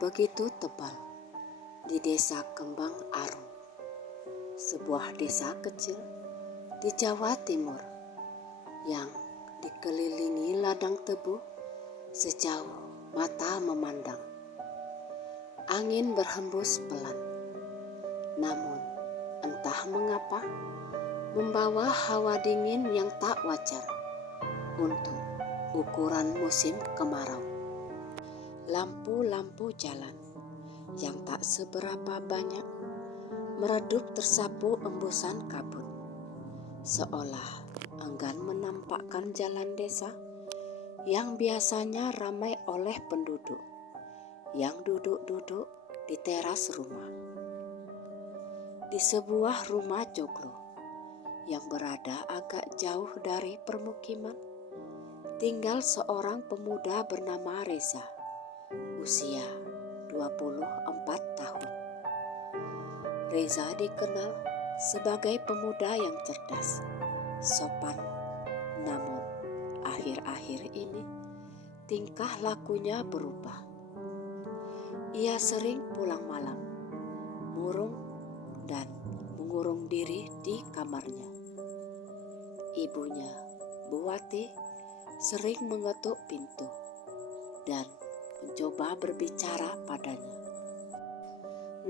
begitu tebal di desa Kembang Arum, sebuah desa kecil di Jawa Timur yang dikelilingi ladang tebu sejauh mata memandang. Angin berhembus pelan, namun entah mengapa membawa hawa dingin yang tak wajar untuk ukuran musim kemarau. Lampu-lampu jalan yang tak seberapa banyak meredup tersapu embusan kabut, seolah enggan menampakkan jalan desa yang biasanya ramai oleh penduduk yang duduk-duduk di teras rumah. Di sebuah rumah joglo yang berada agak jauh dari permukiman, tinggal seorang pemuda bernama Reza, usia 24 tahun. Reza dikenal sebagai pemuda yang cerdas, sopan, namun akhir-akhir ini tingkah lakunya berubah. Ia sering pulang malam, murung dan mengurung diri di kamarnya. Ibunya, Buwati, sering mengetuk pintu dan mencoba berbicara padanya.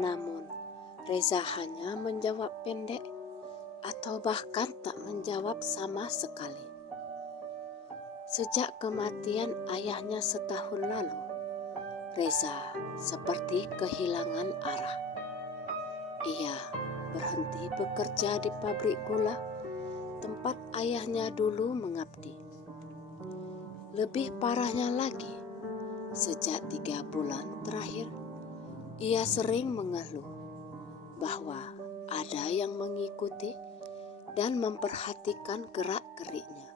Namun Reza hanya menjawab pendek atau bahkan tak menjawab sama sekali. Sejak kematian ayahnya setahun lalu, Reza seperti kehilangan arah. Ia berhenti bekerja di pabrik gula tempat ayahnya dulu mengabdi. Lebih parahnya lagi, sejak 3 bulan terakhir, ia sering mengeluh bahwa ada yang mengikuti dan memperhatikan gerak-geriknya.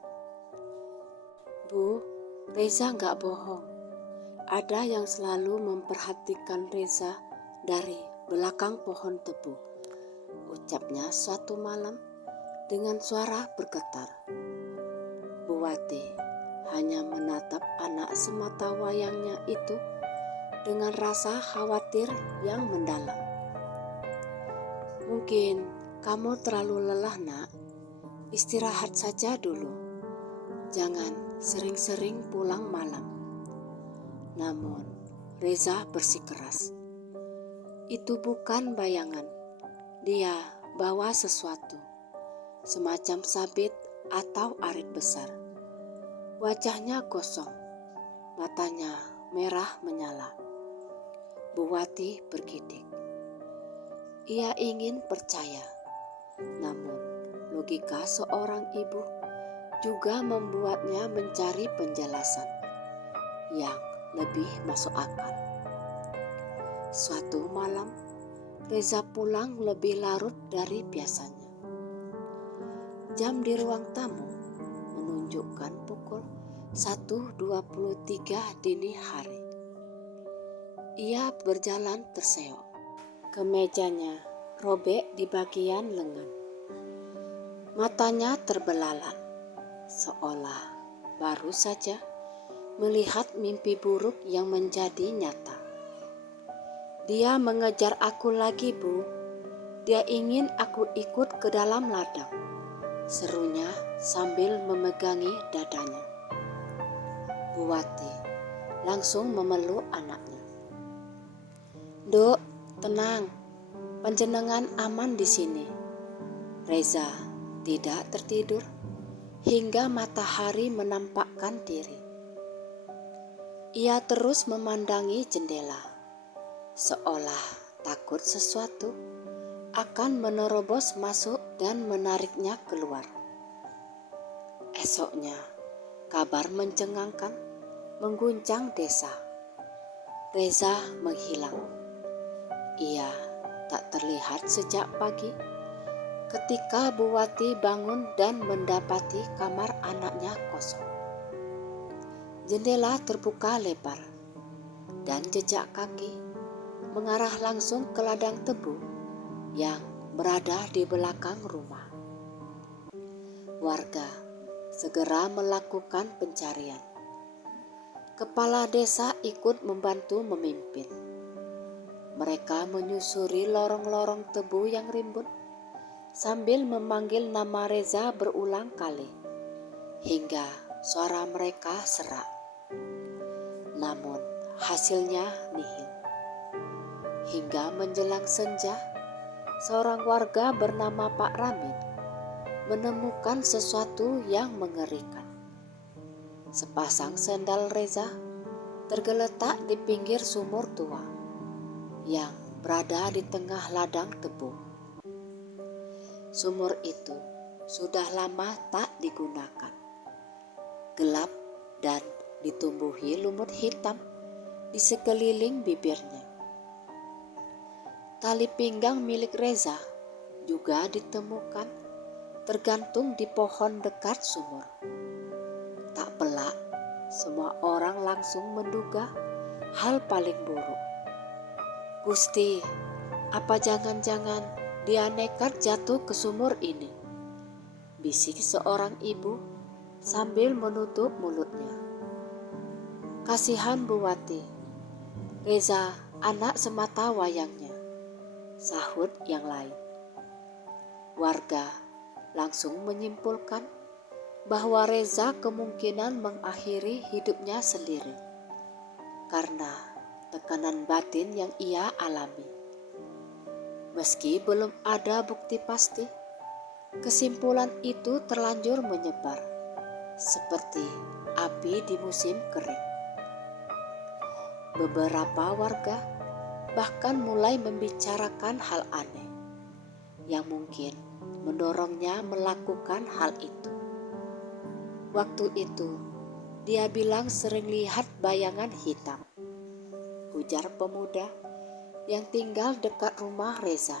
Bu, Reza gak bohong. Ada yang selalu memperhatikan Reza dari belakang pohon tebu, ucapnya suatu malam dengan suara bergetar. Buwati hanya menatap anak semata wayangnya itu dengan rasa khawatir yang mendalam. Mungkin kamu terlalu lelah, Nak. Istirahat saja dulu. Jangan sering-sering pulang malam. Namun Reza bersikeras. Itu bukan bayangan. Dia bawa sesuatu, semacam sabit atau arit besar. Wajahnya gosong, matanya merah menyala. Buwati bergidik. Ia ingin percaya, namun logika seorang ibu juga membuatnya mencari penjelasan yang lebih masuk akal. Suatu malam, Reza pulang lebih larut dari biasanya. Jam di ruang tamu menunjukkan pukul 1.23 dini hari. Ia berjalan terseok. Kemejanya robek di bagian lengan. Matanya terbelalak, seolah baru saja melihat mimpi buruk yang menjadi nyata. Dia mengejar aku lagi, Bu. Dia ingin aku ikut ke dalam ladang, serunya sambil memegangi dadanya. Buwati langsung memeluk anaknya. Duk, tenang, panjenengan aman di sini. Reza tidak tertidur hingga matahari menampakkan diri. Ia terus memandangi jendela, seolah takut sesuatu akan menerobos masuk dan menariknya keluar. Esoknya, kabar mencengangkan mengguncang desa. Reza menghilang. Ia tak terlihat sejak pagi ketika Buwati bangun dan mendapati kamar anaknya kosong. Jendela terbuka lebar dan jejak kaki mengarah langsung ke ladang tebu yang berada di belakang rumah. Warga segera melakukan pencarian. Kepala desa ikut membantu memimpin. Mereka menyusuri lorong-lorong tebu yang rimbun sambil memanggil nama Reza berulang kali hingga suara mereka serak. Namun hasilnya nihil. Hingga menjelang senja, seorang warga bernama Pak Ramin menemukan sesuatu yang mengerikan. Sepasang sendal Reza tergeletak di pinggir sumur tua yang berada di tengah ladang tebu. Sumur itu sudah lama tak digunakan. Gelap dan ditumbuhi lumut hitam di sekeliling bibirnya. Tali pinggang milik Reza juga ditemukan tergantung di pohon dekat sumur. Tak pelak, semua orang langsung menduga hal paling buruk. Gusti, apa jangan-jangan dia nekat jatuh ke sumur ini? Bisik seorang ibu sambil menutup mulutnya. Kasihan Bu Wati, Reza anak semata wayangnya, sahut yang lain. Warga langsung menyimpulkan bahwa Reza kemungkinan mengakhiri hidupnya sendiri karena tekanan batin yang ia alami. Meski belum ada bukti pasti, kesimpulan itu terlanjur menyebar seperti api di musim kering. Beberapa warga bahkan mulai membicarakan hal aneh yang mungkin mendorongnya melakukan hal itu. Waktu itu, dia bilang sering lihat bayangan hitam, ujar pemuda yang tinggal dekat rumah Reza.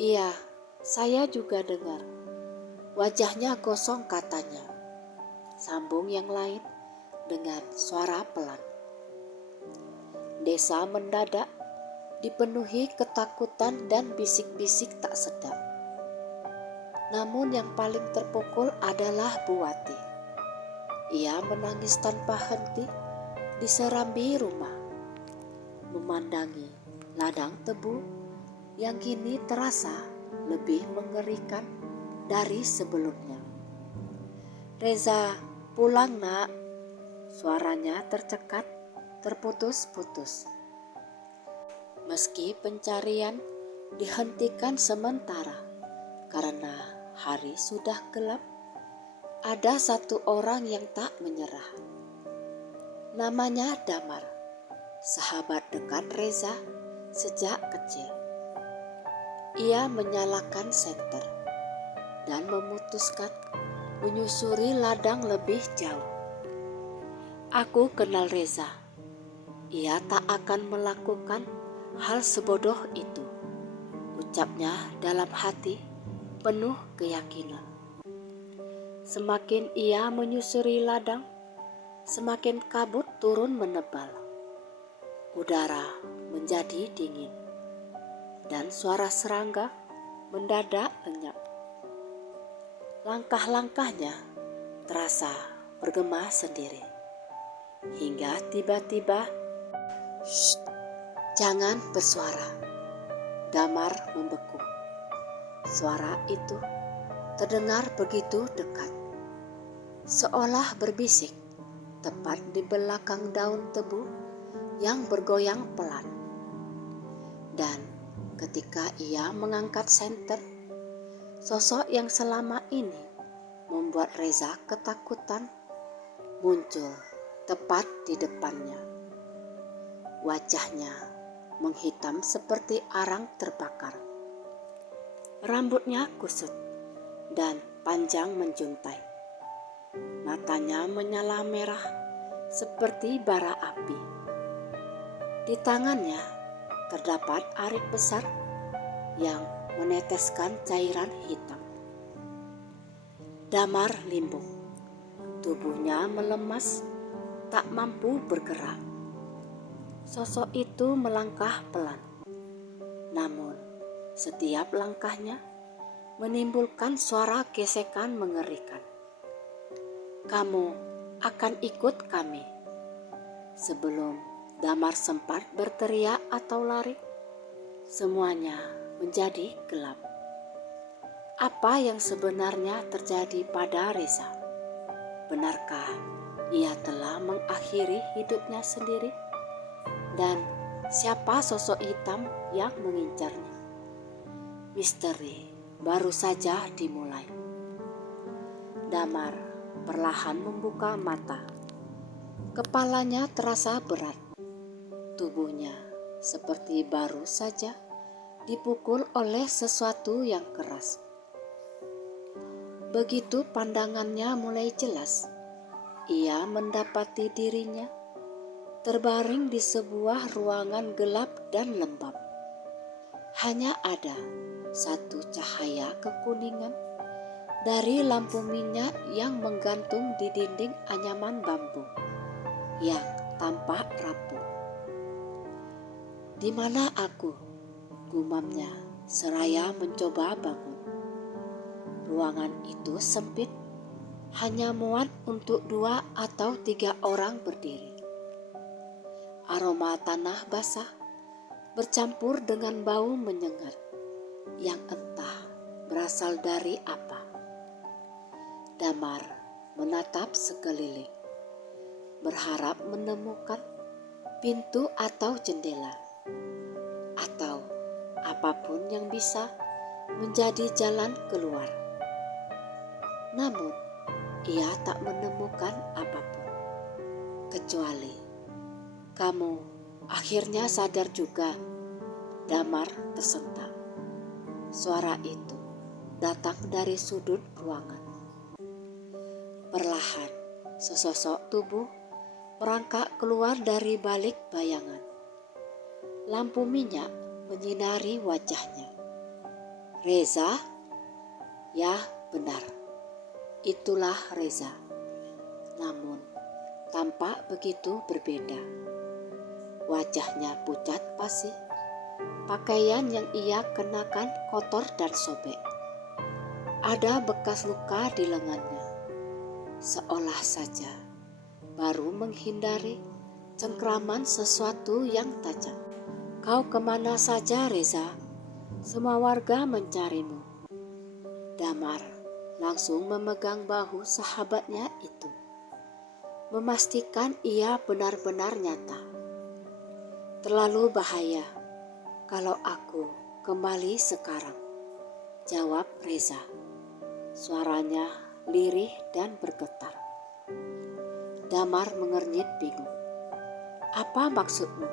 Iya, saya juga dengar. Wajahnya gosong katanya, sambung yang lain dengan suara pelan. Desa mendadak dipenuhi ketakutan dan bisik-bisik tak sedap. Namun yang paling terpukul adalah Bu Wati. Ia menangis tanpa henti di serambi rumah, memandangi ladang tebu yang kini terasa lebih mengerikan dari sebelumnya. Reza, pulang nak. Suaranya tercekat, terputus-putus. Meski pencarian dihentikan sementara karena hari sudah gelap, ada satu orang yang tak menyerah. Namanya Damar, sahabat dekat Reza sejak kecil. Ia menyalakan senter dan memutuskan menyusuri ladang lebih jauh. Aku kenal Reza. Ia tak akan melakukan hal sebodoh itu, ucapnya dalam hati penuh keyakinan. Semakin ia menyusuri ladang, semakin kabut turun menebal. Udara menjadi dingin dan suara serangga mendadak lenyap. Langkah-langkahnya terasa bergema sendiri hingga tiba-tiba, "Shh, jangan bersuara." Damar membeku. Suara itu terdengar begitu dekat, seolah berbisik tepat di belakang daun tebu yang bergoyang pelan. Dan ketika ia mengangkat senter, sosok yang selama ini membuat Reza ketakutan muncul tepat di depannya. Wajahnya menghitam seperti arang terbakar. Rambutnya kusut dan panjang menjuntai. Matanya menyala merah seperti bara api. Di tangannya terdapat arit besar yang meneteskan cairan hitam. Damar limbung, tubuhnya melemas, tak mampu bergerak. Sosok itu melangkah pelan, namun setiap langkahnya menimbulkan suara gesekan mengerikan. Kamu akan ikut kami. Sebelum Damar sempat berteriak, atau lari, semuanya menjadi gelap. Apa yang sebenarnya terjadi pada Reza? Benarkah ia telah mengakhiri hidupnya sendiri? Dan siapa sosok hitam yang mengincarnya? Misteri baru saja dimulai. Damar perlahan membuka mata. Kepalanya terasa berat. Tubuhnya seperti baru saja dipukul oleh sesuatu yang keras. Begitu pandangannya mulai jelas, ia mendapati dirinya terbaring di sebuah ruangan gelap dan lembab. Hanya ada satu cahaya kekuningan dari lampu minyak yang menggantung di dinding anyaman bambu yang tampak rapuh. "Di mana aku?" gumamnya seraya mencoba bangun. Ruangan itu sempit, hanya muat untuk 2 atau 3 orang berdiri. Aroma tanah basah bercampur dengan bau menyengat yang entah berasal dari apa. Damar menatap sekeliling, berharap menemukan pintu atau jendela, atau apapun yang bisa menjadi jalan keluar. Namun, ia tak menemukan apapun, kecuali, "Kamu akhirnya sadar juga." Damar tersentak. Suara itu datang dari sudut ruangan. Perlahan, sesosok tubuh merangkak keluar dari balik bayangan. Lampu minyak menyinari wajahnya. "Reza?" Ya, benar. Itulah Reza. Namun, tampak begitu berbeda. Wajahnya pucat pasi. Pakaian yang ia kenakan kotor dan sobek. Ada bekas luka di lengannya. Seolah saja baru menghindari cengkraman sesuatu yang tajam. "Kau kemana saja, Reza? Semua warga mencarimu." Damar langsung memegang bahu sahabatnya itu, memastikan ia benar-benar nyata. "Terlalu bahaya kalau aku kembali sekarang," jawab Reza. Suaranya lirih dan bergetar. Damar mengernyit bingung. "Apa maksudmu?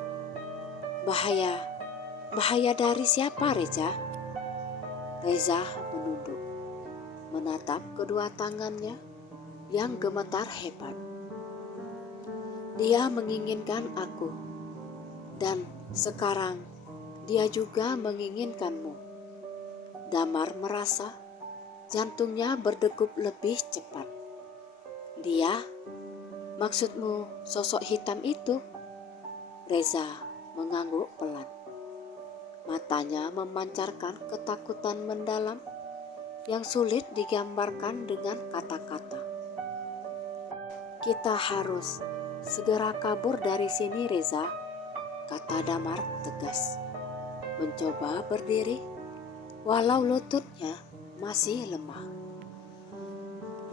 Bahaya? Bahaya dari siapa, Reza?" Reza menunduk, menatap kedua tangannya yang gemetar hebat. "Dia menginginkan aku, dan sekarang dia juga menginginkanmu." Damar merasa jantungnya berdegup lebih cepat. "Dia? Maksudmu sosok hitam itu?" Reza mengangguk pelan. Matanya memancarkan ketakutan mendalam yang sulit digambarkan dengan kata-kata. "Kita harus segera kabur dari sini, Reza," kata Damar tegas. Mencoba berdiri, walau lututnya masih lemah.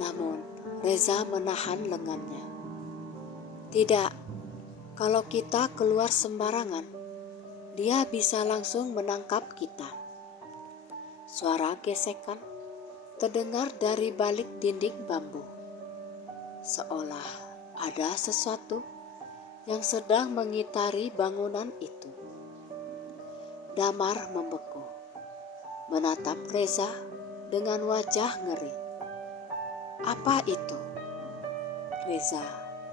Namun Reza menahan lengannya. "Tidak, kalau kita keluar sembarangan, dia bisa langsung menangkap kita." Suara gesekan terdengar dari balik dinding bambu, seolah ada sesuatu yang sedang mengitari bangunan itu. Damar membeku, menatap Reza dengan wajah ngeri. "Apa itu?" Reza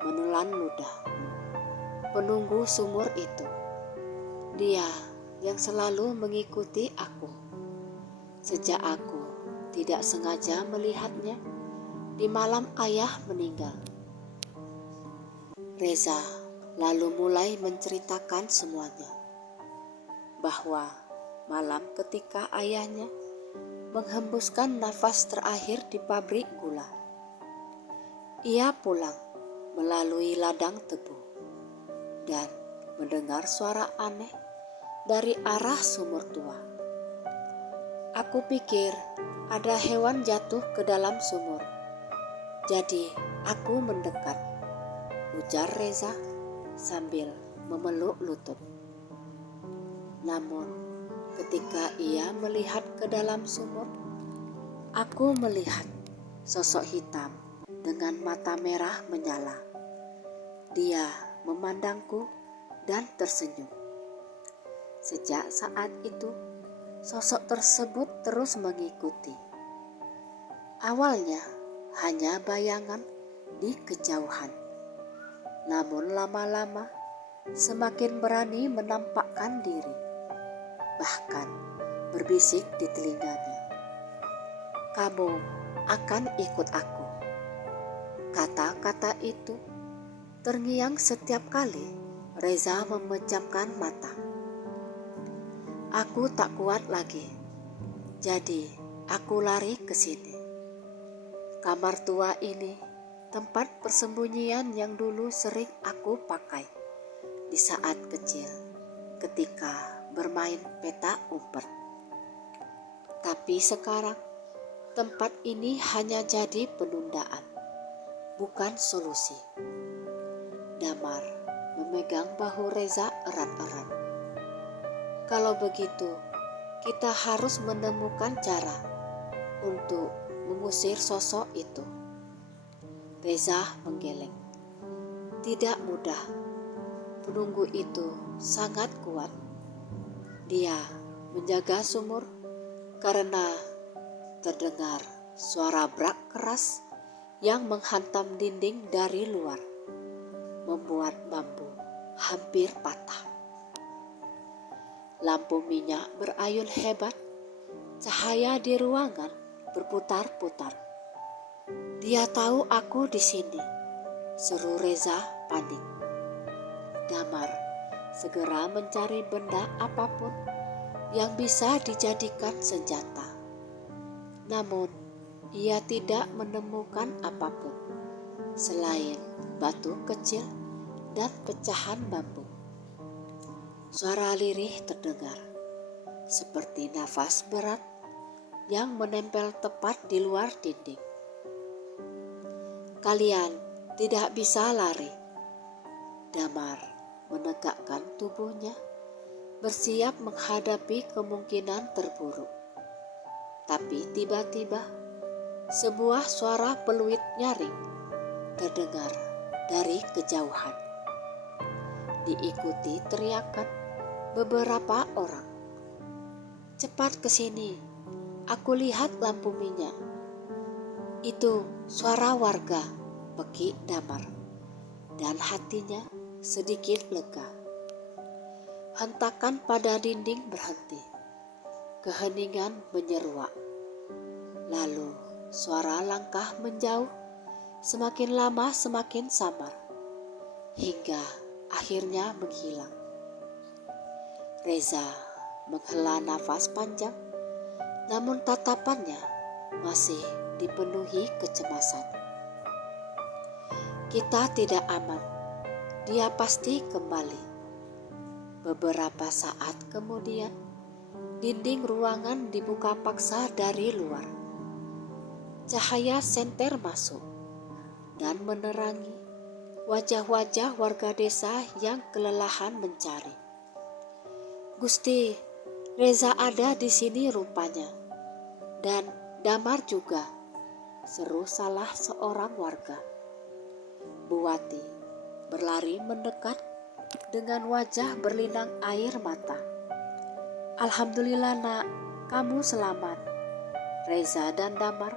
menelan ludah. "Penunggu sumur itu. Dia yang selalu mengikuti aku. Sejak aku tidak sengaja melihatnya di malam ayah meninggal." Reza lalu mulai menceritakan semuanya. Bahwa malam ketika ayahnya menghembuskan nafas terakhir di pabrik gula, ia pulang melalui ladang tebu dan mendengar suara aneh dari arah sumur tua. Aku pikir ada hewan jatuh ke dalam sumur. Jadi aku mendekat, ujar Reza sambil memeluk lutut. Namun ketika ia melihat ke dalam sumur, aku melihat sosok hitam dengan mata merah menyala. Dia memandangku dan tersenyum. Sejak saat itu, sosok tersebut terus mengikuti. Awalnya hanya bayangan di kejauhan. Namun lama-lama semakin berani menampakkan diri. Bahkan berbisik di telinganya. "Kamu akan ikut aku." Kata-kata itu terngiang setiap kali Reza memejamkan mata. Aku tak kuat lagi. Jadi aku lari ke sini. Kamar tua ini tempat persembunyian yang dulu sering aku pakai di saat kecil ketika bermain petak umpet. Tapi sekarang tempat ini hanya jadi penundaan, bukan solusi. Damar memegang bahu Reza erat-erat. Kalau begitu, kita harus menemukan cara untuk mengusir sosok itu. Reza menggeleng. Tidak mudah. Penunggu itu sangat kuat. Dia menjaga sumur karena terdengar suara brak keras yang menghantam dinding dari luar, membuat bambu hampir patah. Lampu minyak berayun hebat, cahaya di ruangan berputar-putar. "Dia tahu aku di sini," seru Reza panik. Damar segera mencari benda apapun yang bisa dijadikan senjata. Namun ia tidak menemukan apapun selain batu kecil dan pecahan bambu. Suara lirih terdengar, seperti nafas berat yang menempel tepat di luar dinding. "Kalian tidak bisa lari." Damar menegakkan tubuhnya, bersiap menghadapi kemungkinan terburuk. Tapi tiba-tiba sebuah suara peluit nyaring terdengar dari kejauhan. Diikuti teriakan beberapa orang. "Cepat ke sini, aku lihat lampu minyak." "Itu suara warga," pekik Damar, dan hatinya sedikit lega. Hentakan pada dinding berhenti. Keheningan menyeruak. Lalu suara langkah menjauh, semakin lama semakin samar, hingga akhirnya menghilang. Reza menghela nafas panjang, namun tatapannya masih dipenuhi kecemasan. Kita tidak aman, dia pasti kembali. Beberapa saat kemudian, dinding ruangan dibuka paksa dari luar. Cahaya senter masuk dan menerangi wajah-wajah warga desa yang kelelahan mencari. "Gusti, Reza ada di sini rupanya. Dan Damar juga," seru salah seorang warga. Buati berlari mendekat dengan wajah berlinang air mata. "Alhamdulillah nak, kamu selamat." Reza dan Damar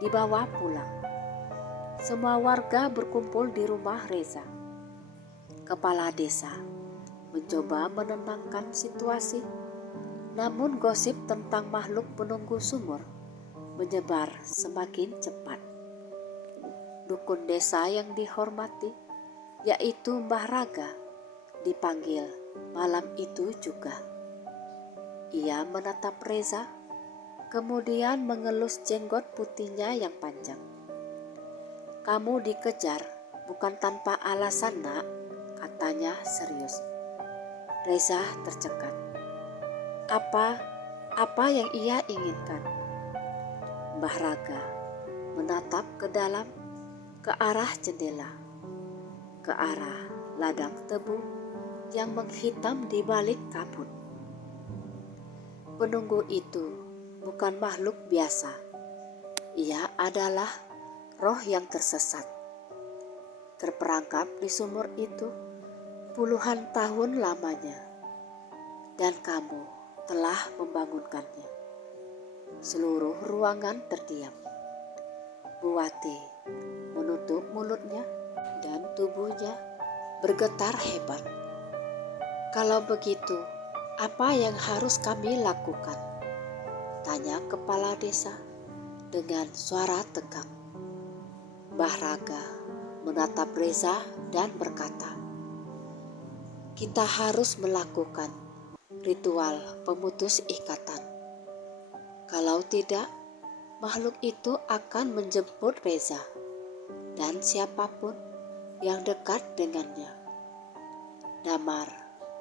dibawa pulang. Semua warga berkumpul di rumah Reza. Kepala desa mencoba menenangkan situasi, namun gosip tentang makhluk penunggu sumur menyebar semakin cepat. Dukun desa yang dihormati, yaitu Mbah Raga, dipanggil malam itu juga. Ia menatap Reza, kemudian mengelus jenggot putihnya yang panjang. "Kamu dikejar bukan tanpa alasan nak," katanya serius. Reza tercekat. Apa apa yang ia inginkan? Mbah Raga menatap ke arah jendela, ke arah ladang tebu yang menghitam di balik kabut. Penunggu itu bukan makhluk biasa. Ia adalah roh yang tersesat, terperangkap di sumur itu puluhan tahun lamanya, dan kamu telah membangunkannya. Seluruh ruangan terdiam. Buati menutup mulutnya dan tubuhnya bergetar hebat. Kalau begitu, apa yang harus kami lakukan? Tanya kepala desa dengan suara tegang. Mbah Raga menatap Reza dan berkata, kita harus melakukan ritual pemutus ikatan. Kalau tidak, makhluk itu akan menjemput Reza dan siapapun yang dekat dengannya. Damar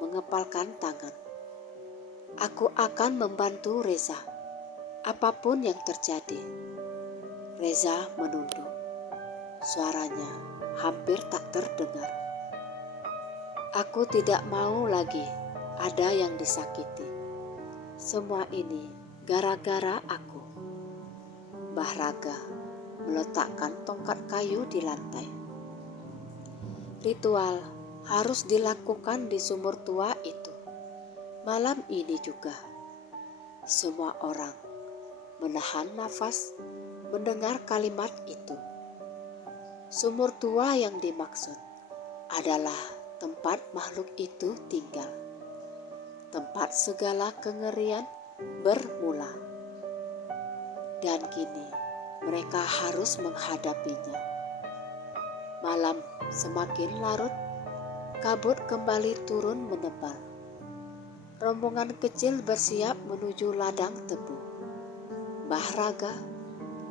mengepalkan tangan. Aku akan membantu Reza, apapun yang terjadi. Reza menunduk. Suaranya hampir tak terdengar. Aku tidak mau lagi ada yang disakiti. Semua ini gara-gara aku. Mbah Raga meletakkan tongkat kayu di lantai. Ritual harus dilakukan di sumur tua itu. Malam ini juga. Semua orang menahan nafas mendengar kalimat itu. Sumur tua yang dimaksud adalah tempat makhluk itu tinggal. Tempat segala kengerian bermula. Dan kini mereka harus menghadapinya. Malam semakin larut, kabut kembali turun menebal. Rombongan kecil bersiap menuju ladang tebu. Mbah Raga,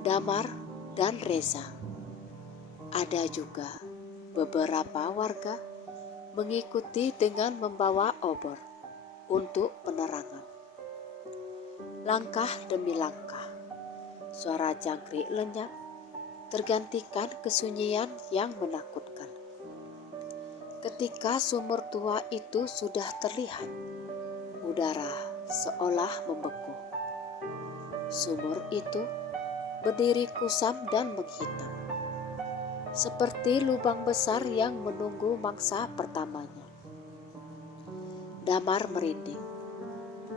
Damar, dan Reza. Ada juga beberapa warga mengikuti dengan membawa obor untuk penerangan. Langkah demi langkah, suara jangkrik lenyap tergantikan kesunyian yang menakutkan. Ketika sumur tua itu sudah terlihat, udara seolah membeku. Sumur itu berdiri kusam dan menghitam, seperti lubang besar yang menunggu mangsa pertamanya. Damar merinding.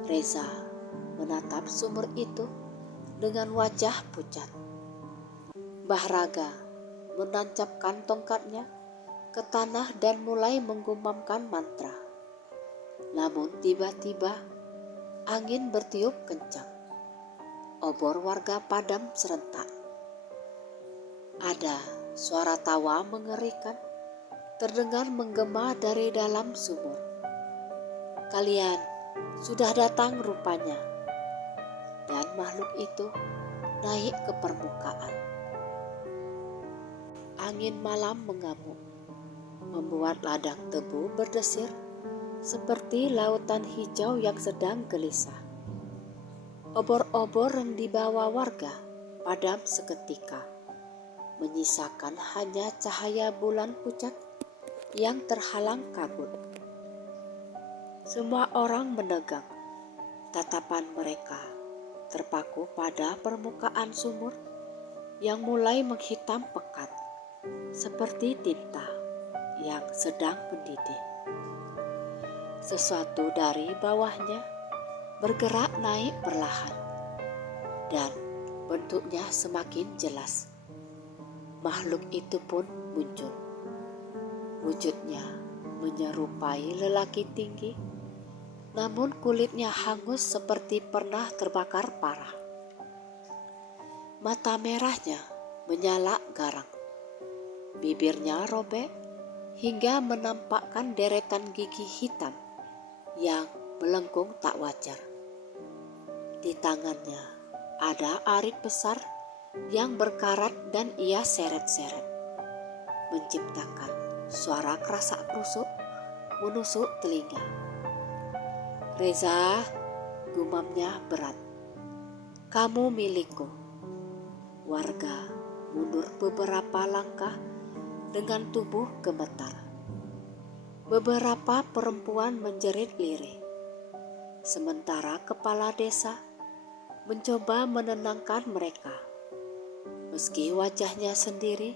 Reza menatap sumur itu dengan wajah pucat. Mbah Raga menancapkan tongkatnya ke tanah dan mulai menggumamkan mantra. Namun tiba-tiba angin bertiup kencang. Obor warga padam serentak. Ada suara tawa mengerikan terdengar menggema dari dalam sumur. Kalian sudah datang rupanya. Dan makhluk itu naik ke permukaan. Angin malam mengamuk, membuat ladang tebu berdesir seperti lautan hijau yang sedang gelisah. Obor-obor yang dibawa warga padam seketika, menyisakan hanya cahaya bulan pucat yang terhalang kabut. Semua orang menegang, tatapan mereka terpaku pada permukaan sumur yang mulai menghitam pekat, seperti tinta yang sedang mendidih. Sesuatu dari bawahnya bergerak naik perlahan, dan bentuknya semakin jelas. Makhluk itu pun muncul. Wujudnya menyerupai lelaki tinggi, namun kulitnya hangus seperti pernah terbakar parah. Mata merahnya menyala garang. Bibirnya robek hingga menampakkan deretan gigi hitam yang melengkung tak wajar. Di tangannya ada arit besar yang berkarat dan ia seret-seret, menciptakan suara kerasak-kerusuk menusuk telinga. Reza, gumamnya berat. Kamu milikku. Warga mundur beberapa langkah dengan tubuh gemetar. Beberapa perempuan menjerit lirih. Sementara kepala desa mencoba menenangkan mereka. Meski wajahnya sendiri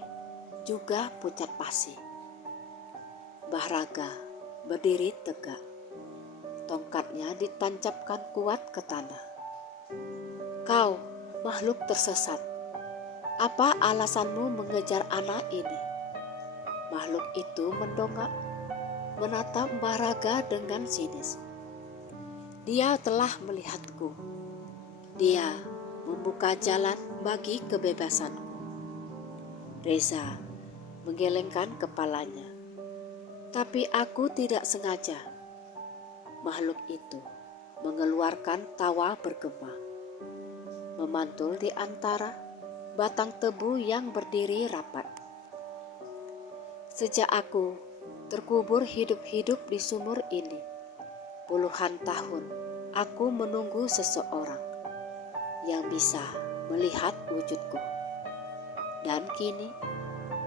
juga pucat pasi. Mbah Raga berdiri tegak. Tongkatnya ditancapkan kuat ke tanah. Kau makhluk tersesat. Apa alasanmu mengejar anak ini? Makhluk itu mendongak, menatap Mbah Raga dengan sinis. Dia telah melihatku. Dia membuka jalan bagi kebebasanku. Reza menggelengkan kepalanya. Tapi aku tidak sengaja. Makhluk itu mengeluarkan tawa bergema, memantul di antara batang tebu yang berdiri rapat. Sejak aku terkubur hidup-hidup di sumur ini, puluhan tahun aku menunggu seseorang yang bisa melihat wujudku. Dan kini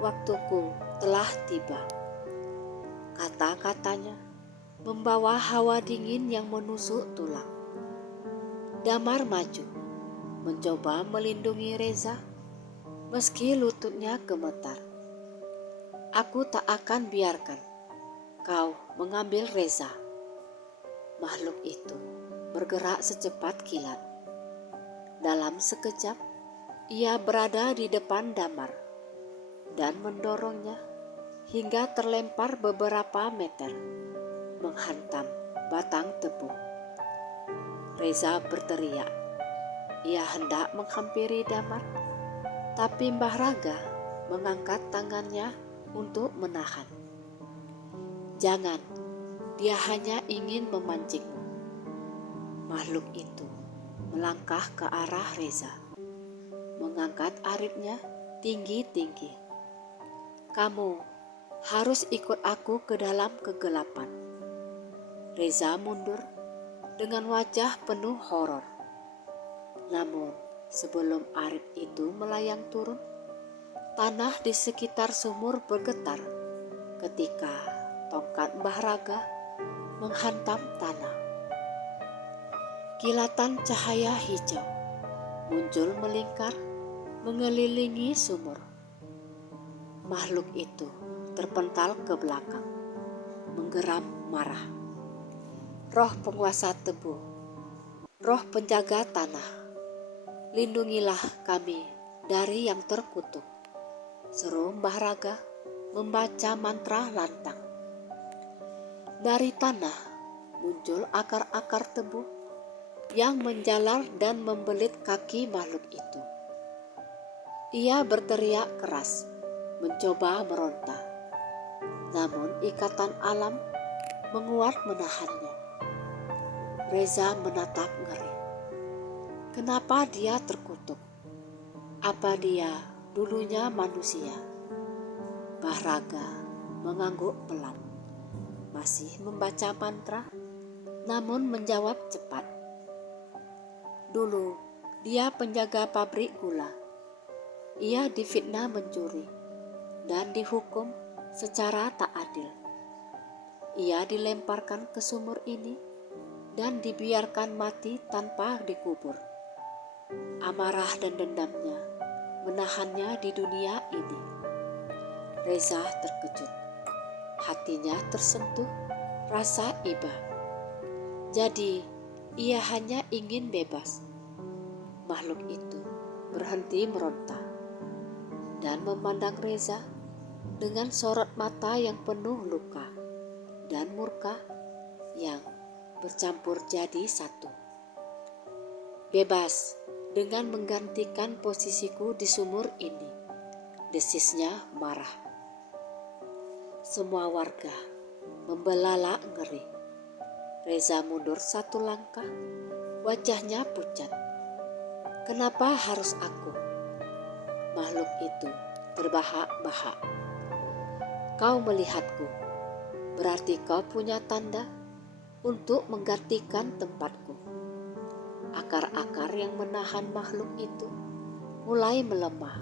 waktuku telah tiba. Kata-katanya membawa hawa dingin yang menusuk tulang. Damar maju, mencoba melindungi Reza, meski lututnya gemetar. Aku tak akan biarkan kau mengambil Reza. Makhluk itu bergerak secepat kilat. Dalam sekejap, ia berada di depan Damar dan mendorongnya hingga terlempar beberapa meter, menghantam batang tebu. Reza berteriak. Ia hendak menghampiri Damar, tapi Mbah Raga mengangkat tangannya untuk menahan. Jangan, dia hanya ingin memancingmu. Makhluk itu melangkah ke arah Reza, mengangkat aritnya tinggi-tinggi. Kamu harus ikut aku ke dalam kegelapan. Reza mundur dengan wajah penuh horor. Namun sebelum arit itu melayang turun, tanah di sekitar sumur bergetar ketika tongkat Mbah Raga menghantam tanah. Kilatan cahaya hijau muncul melingkar mengelilingi sumur. Makhluk itu terpental ke belakang, menggeram marah. Roh penguasa tebu, roh penjaga tanah, lindungilah kami dari yang terkutuk, seru Mbah Raga membaca mantra lantang. Dari tanah muncul akar-akar tebu yang menjalar dan membelit kaki makhluk itu. Ia berteriak keras, mencoba meronta. Namun ikatan alam menguat menahannya. Reza menatap ngeri. Kenapa dia terkutuk? Apa dia dulunya manusia? Mbah Raga mengangguk pelan, masih membaca mantra, namun menjawab cepat. Dulu dia penjaga pabrik gula. Ia difitnah mencuri dan dihukum secara tak adil. Ia dilemparkan ke sumur ini dan dibiarkan mati tanpa dikubur. Amarah dan dendamnya menahannya di dunia ini. Reza terkejut. Hatinya tersentuh rasa iba. Jadi ia hanya ingin bebas. Makhluk itu berhenti meronta dan memandang Reza dengan sorot mata yang penuh luka dan murka yang bercampur jadi satu. Bebas dengan menggantikan posisiku di sumur ini, desisnya marah. Semua warga membelalak ngeri. Reza mundur satu langkah, wajahnya pucat. Kenapa harus aku? Makhluk itu terbahak-bahak. Kau melihatku, berarti kau punya tanda untuk menggantikan tempatku. Akar-akar yang menahan makhluk itu mulai melemah.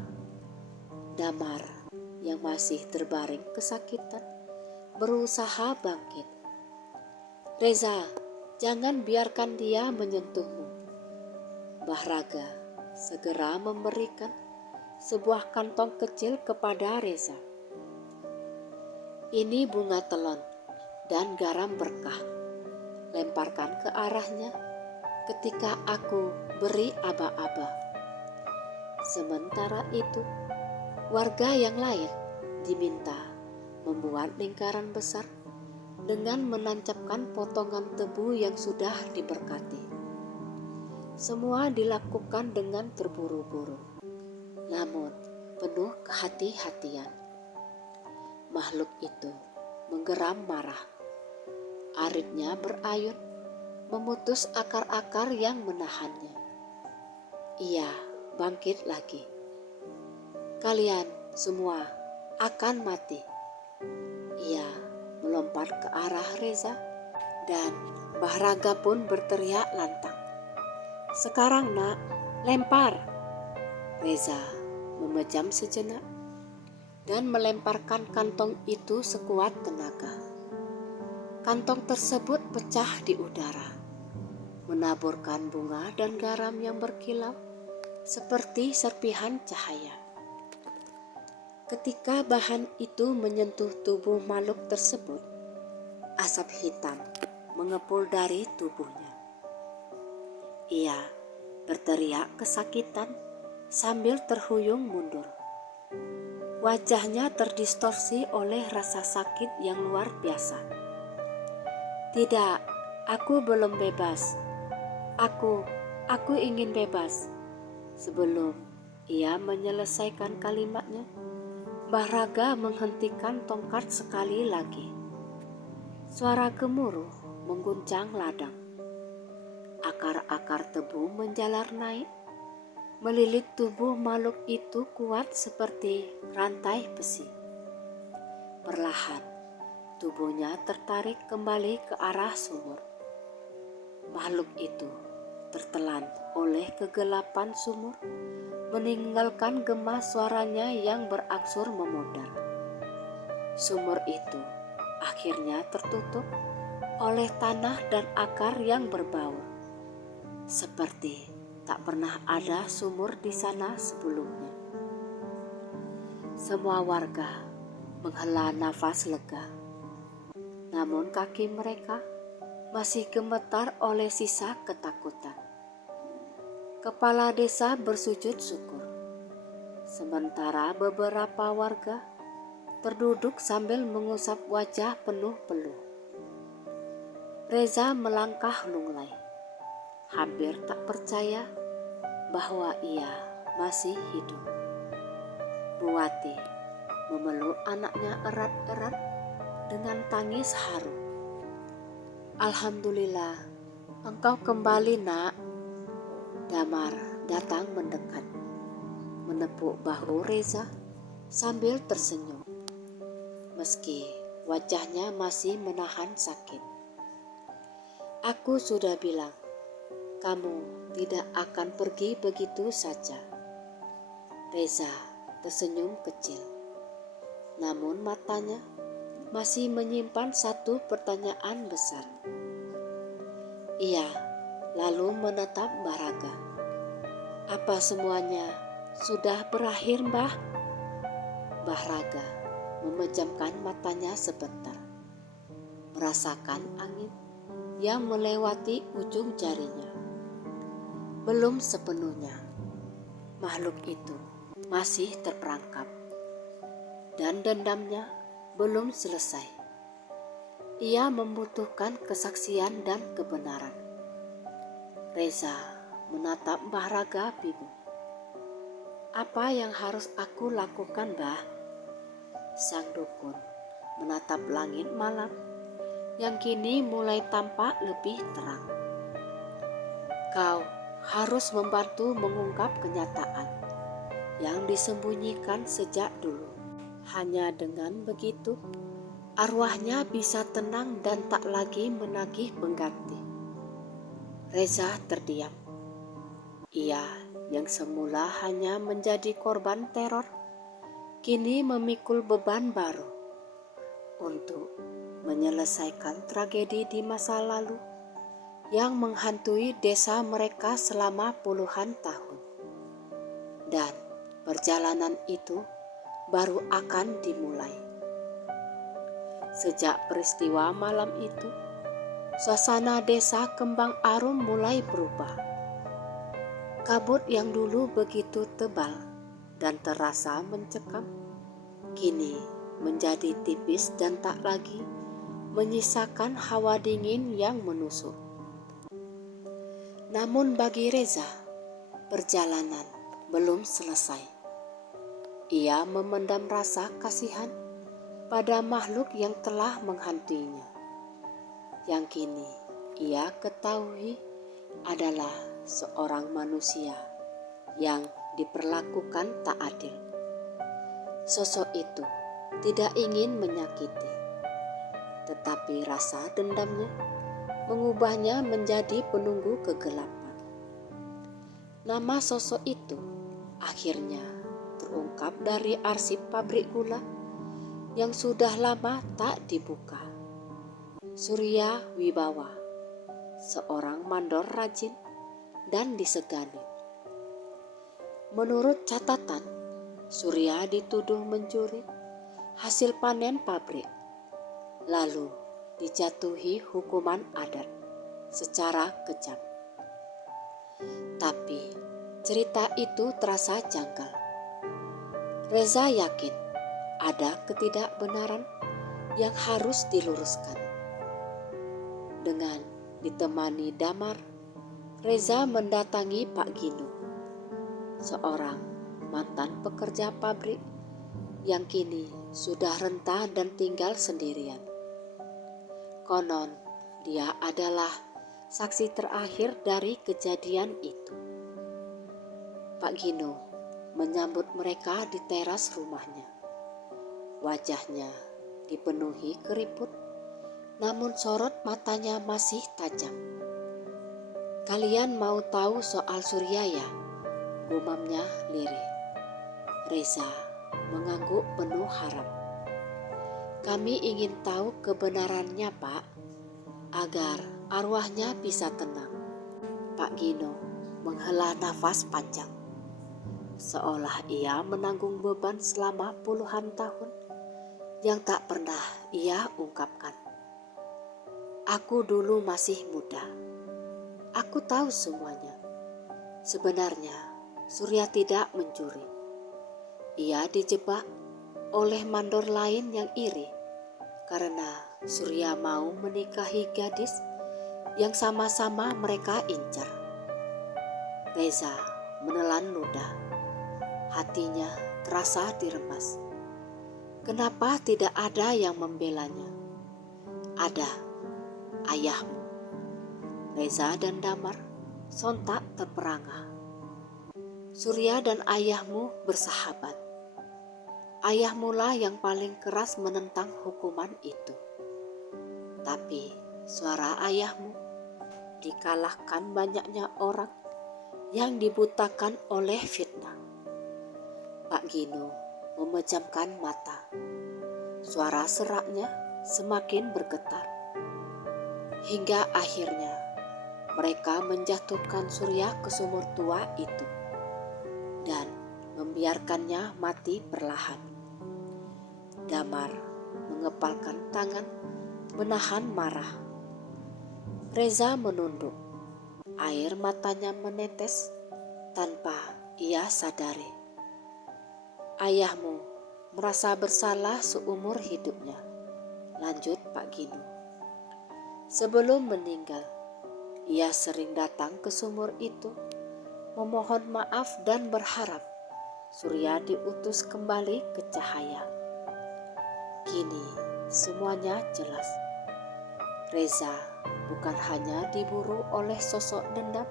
Damar yang masih terbaring kesakitan berusaha bangkit. "Reza, jangan biarkan dia menyentuhmu." Mbah Raga segera memberikan sebuah kantong kecil kepada Reza. "Ini bunga telon dan garam berkah. Lemparkan ke arahnya ketika aku beri aba-aba." Sementara itu, warga yang lain diminta membuat lingkaran besar dengan menancapkan potongan tebu yang sudah diberkati. Semua dilakukan dengan terburu-buru, namun penuh kehati-hatian. Makhluk itu menggeram marah. Aritnya berayun memutus akar-akar yang menahannya. Ia bangkit lagi. "Kalian semua akan mati." Ia melompat ke arah Reza dan Mbah Raga pun berteriak lantang, "Sekarang nak, lempar!" Reza memejam sejenak dan melemparkan kantong itu sekuat tenaga. Kantong tersebut pecah di udara, menaburkan bunga dan garam yang berkilau seperti serpihan cahaya. Ketika bahan itu menyentuh tubuh makhluk tersebut, asap hitam mengepul dari tubuhnya. Ia berteriak kesakitan sambil terhuyung mundur. Wajahnya terdistorsi oleh rasa sakit yang luar biasa. "Tidak, aku belum bebas. Aku ingin bebas." Sebelum ia menyelesaikan kalimatnya, Mbah Raga menghentikan tongkat sekali lagi. Suara gemuruh mengguncang ladang. Akar-akar tebu menjalar naik, melilit tubuh makhluk itu kuat seperti rantai besi. Perlahan, tubuhnya tertarik kembali ke arah sumur. Makhluk itu tertelan oleh kegelapan sumur, meninggalkan gema suaranya yang berangsur memudar. Sumur itu akhirnya tertutup oleh tanah dan akar yang berbau, seperti tak pernah ada sumur di sana sebelumnya. Semua warga menghela nafas lega, namun kaki mereka masih gemetar oleh sisa ketakutan. Kepala desa bersujud syukur, sementara beberapa warga terduduk sambil mengusap wajah penuh peluh. Reza melangkah lunglai, hampir tak percaya bahwa ia masih hidup. Buati memeluk anaknya erat-erat dengan tangis haru. "Alhamdulillah, engkau kembali, nak." Damar datang mendekat, menepuk bahu Reza sambil tersenyum, meski wajahnya masih menahan sakit. "Aku sudah bilang, kamu tidak akan pergi begitu saja." Reza tersenyum kecil, namun matanya masih menyimpan satu pertanyaan besar. Ia lalu menatap Mbah Raga. "Apa semuanya sudah berakhir, Mbah?" Mbah Raga memejamkan matanya sebentar, merasakan angin yang melewati ujung jarinya. Belum sepenuhnya. Makhluk itu masih terperangkap, dan dendamnya belum selesai. Ia membutuhkan kesaksian dan kebenaran. Reza menatap Mbah Raga bingung. "Apa yang harus aku lakukan, Mbah?" Sang dukun menatap langit malam yang kini mulai tampak lebih terang. "Kau harus membantu mengungkap kenyataan yang disembunyikan sejak dulu. Hanya dengan begitu, arwahnya bisa tenang dan tak lagi menagih pengganti." Reza terdiam, Ia yang semula hanya menjadi korban teror, kini memikul beban baru untuk menyelesaikan tragedi di masa lalu yang menghantui desa mereka selama puluhan tahun. Dan perjalanan itu baru akan dimulai. Sejak peristiwa malam itu, suasana desa Kembang Arum mulai berubah. Kabut yang dulu begitu tebal dan terasa mencekam, kini menjadi tipis dan tak lagi menyisakan hawa dingin yang menusuk. Namun bagi Reza, perjalanan belum selesai. Ia memendam rasa kasihan pada makhluk yang telah menghantuinya, yang kini ia ketahui adalah seorang manusia yang diperlakukan tak adil. Sosok itu tidak ingin menyakiti, tetapi rasa dendamnya mengubahnya menjadi penunggu kegelapan. Nama sosok itu akhirnya terungkap dari arsip pabrik gula yang sudah lama tak dibuka. Surya Wibawa, seorang mandor rajin dan disegani. Menurut catatan, Surya dituduh mencuri hasil panen pabrik, lalu dijatuhi hukuman adat secara kejam. Tapi cerita itu terasa janggal. Reza yakin ada ketidakbenaran yang harus diluruskan. Dengan ditemani Damar, Reza mendatangi Pak Gino, seorang mantan pekerja pabrik yang kini sudah renta dan tinggal sendirian. Konon dia adalah saksi terakhir dari kejadian itu. Pak Gino menyambut mereka di teras rumahnya. Wajahnya dipenuhi keriput, namun sorot matanya masih tajam. "Kalian mau tahu soal Surya ya?" gumamnya lirih. Reza mengangguk penuh harap. "Kami ingin tahu kebenarannya, Pak, agar arwahnya bisa tenang." Pak Gino menghela nafas panjang, seolah ia menanggung beban selama puluhan tahun yang tak pernah ia ungkapkan. "Aku dulu masih muda. Aku tahu semuanya. Sebenarnya Surya tidak mencuri. Ia dijebak oleh mandor lain yang iri karena Surya mau menikahi gadis yang sama-sama mereka incar." Reza menelan ludah. Hatinya terasa diremas. Kenapa tidak ada yang membelanya? "Ada, ayahmu." Reza dan Damar sontak terperangah. "Surya dan ayahmu bersahabat. Ayahmulah yang paling keras menentang hukuman itu. Tapi suara ayahmu dikalahkan banyaknya orang yang dibutakan oleh fitnah." Pak Gino memejamkan mata. Suara seraknya semakin bergetar. Hingga akhirnya mereka menjatuhkan Surya ke sumur tua itu dan membiarkannya mati perlahan. Damar mengepalkan tangan menahan marah. Reza menunduk. Air matanya menetes tanpa ia sadari. "Ayahmu merasa bersalah seumur hidupnya," lanjut Pak Gino. "Sebelum meninggal, ia sering datang ke sumur itu, memohon maaf dan berharap Surya diutus kembali ke cahaya." Kini semuanya jelas. Reza bukan hanya diburu oleh sosok dendam,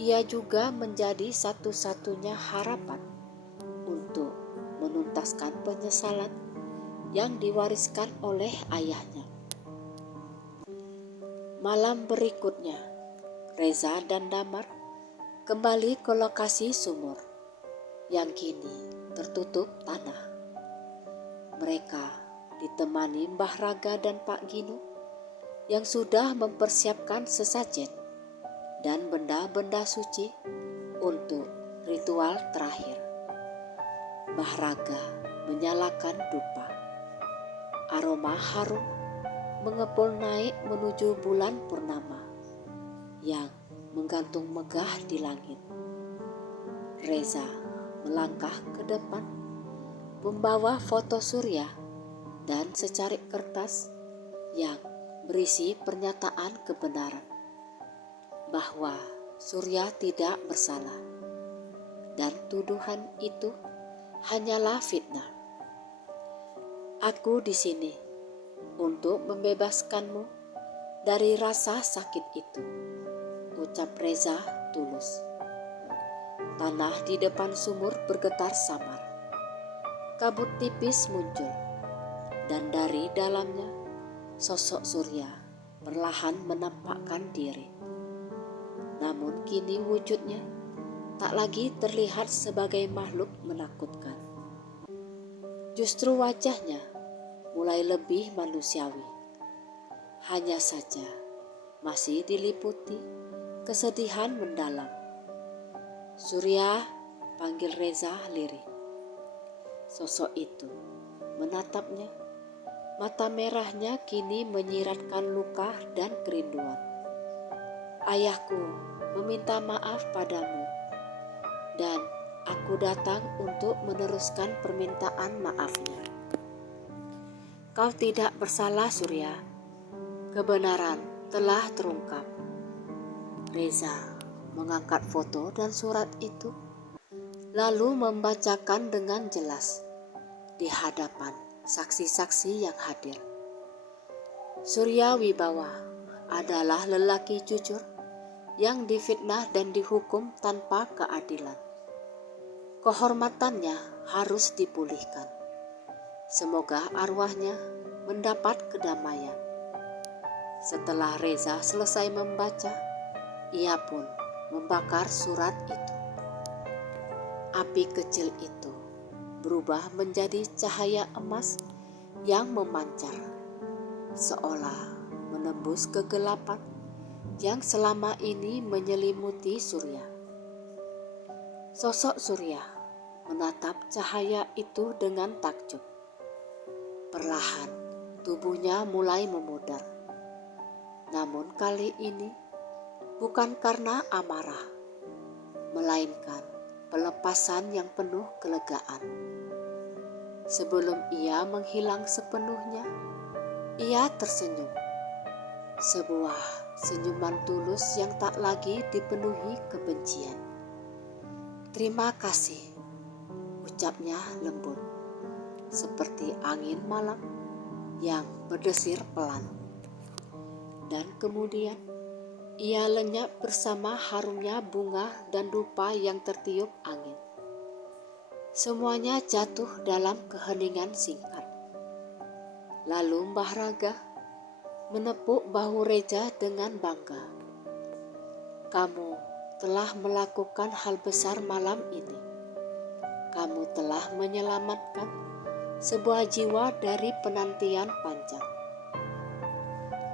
ia juga menjadi satu-satunya harapan untuk menuntaskan penyesalan yang diwariskan oleh ayahnya. Malam berikutnya, Reza dan Damar kembali ke lokasi sumur yang kini tertutup tanah. Mereka ditemani Mbah Raga dan Pak Gino yang sudah mempersiapkan sesajen dan benda-benda suci untuk ritual terakhir. Mbah Raga menyalakan dupa. Aroma harum mengepul naik menuju bulan purnama yang menggantung megah di langit. Reza melangkah ke depan, membawa foto Surya dan secarik kertas yang berisi pernyataan kebenaran bahwa Surya tidak bersalah dan tuduhan itu hanyalah fitnah. Aku di sini untuk membebaskanmu dari rasa sakit itu, ucap Reza tulus. Tanah di depan sumur bergetar samar. Kabut tipis muncul, dan dari dalamnya sosok Surya perlahan menampakkan diri. Namun kini wujudnya tak lagi terlihat sebagai makhluk menakutkan. Justru wajahnya mulai lebih manusiawi. Hanya saja masih diliputi kesedihan mendalam. Surya, panggil Reza lirih. Sosok itu menatapnya. Mata merahnya kini menyiratkan luka dan kerinduan. Ayahku meminta maaf padamu, dan aku datang untuk meneruskan permintaan maafnya. Kau tidak bersalah, Surya. Kebenaran telah terungkap. Reza mengangkat foto dan surat itu, lalu membacakan dengan jelas di hadapan saksi-saksi yang hadir. Surya Wibawa adalah lelaki jujur yang difitnah dan dihukum tanpa keadilan. Kehormatannya harus dipulihkan. Semoga arwahnya mendapat kedamaian. Setelah Reza selesai membaca, ia pun membakar surat itu. Api kecil itu berubah menjadi cahaya emas yang memancar, seolah menembus kegelapan yang selama ini menyelimuti Surya. Sosok Surya menatap cahaya itu dengan takjub. Perlahan tubuhnya mulai memudar. Namun kali ini bukan karena amarah, melainkan pelepasan yang penuh kelegaan. Sebelum ia menghilang sepenuhnya, ia tersenyum. Sebuah senyuman tulus yang tak lagi dipenuhi kebencian. Terima kasih, ucapnya lembut, seperti angin malam yang berdesir pelan. Dan kemudian ia lenyap bersama harumnya bunga dan dupa yang tertiup angin. Semuanya jatuh dalam keheningan singkat. Lalu Mbah Raga menepuk bahu Reza dengan bangga. Kamu telah melakukan hal besar malam ini. Kamu telah menyelamatkan sebuah jiwa dari penantian panjang.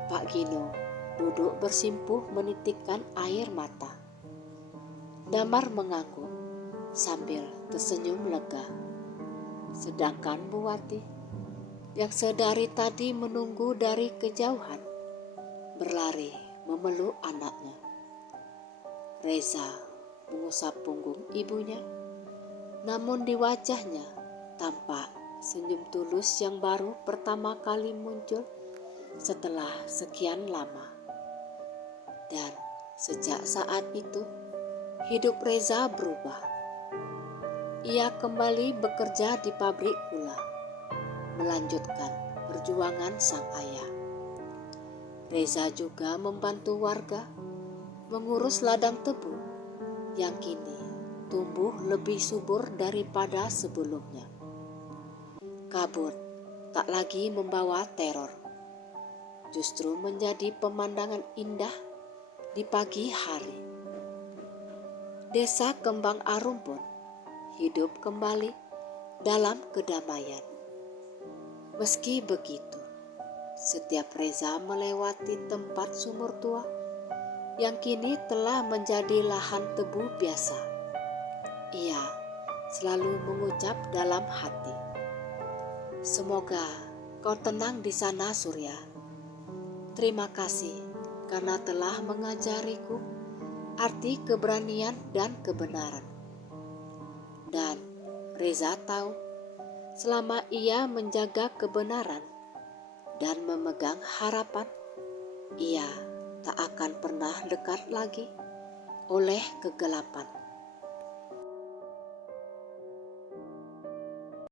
Pak Gino duduk bersimpuh menitikkan air mata. Damar mengangguk sambil tersenyum lega. Sedangkan Bu Wati yang sedari tadi menunggu dari kejauhan berlari memeluk anaknya. Reza mengusap punggung ibunya, namun di wajahnya tampak senyum tulus yang baru pertama kali muncul setelah sekian lama. Dan sejak saat itu, hidup Reza berubah. Ia kembali bekerja di pabrik gula, melanjutkan perjuangan sang ayah. Reza juga membantu warga mengurus ladang tebu yang kini tumbuh lebih subur daripada sebelumnya. Kabut tak lagi membawa teror, justru menjadi pemandangan indah di pagi hari. Desa Kembang Arum pun hidup kembali dalam kedamaian. Meski begitu, setiap Reza melewati tempat sumur tua yang kini telah menjadi lahan tebu biasa, ia selalu mengucap dalam hati, "Semoga kau tenang di sana, Surya. Terima kasih karena telah mengajariku arti keberanian dan kebenaran." Dan Reza tahu, selama ia menjaga kebenaran dan memegang harapan, ia tak akan pernah dekat lagi oleh kegelapan.